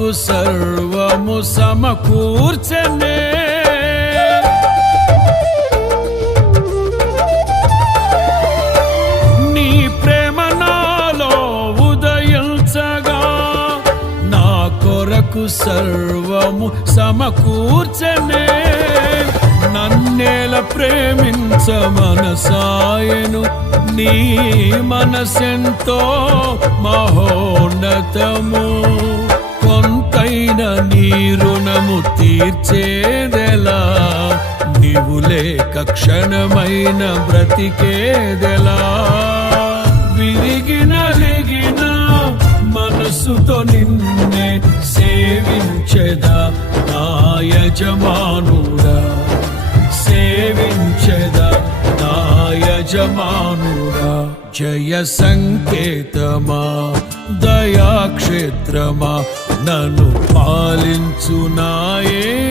కొరకు సర్వము సమకూర్చనే. నీ ప్రేమ నాలో ఉదయించగా నా కొరకు సర్వము సమకూర్చనే. నన్నేల ప్రేమించ మనసాయను, నీ మనసెంతో మహోన్నతము. కొంతైన నీ రుణము తీర్చేదెలా, నీవు లేక క్షణమైన బ్రతికేదెలా. విరిగిన నలిగిన మనసుతో నిన్నే సేవించెదా నా యజమానుడా, సేవించెదా నా యజమానుడా. జయ సంకేతమా దయాక్షేత్రమా నన్ను పాలించు నా యేసయ్యా.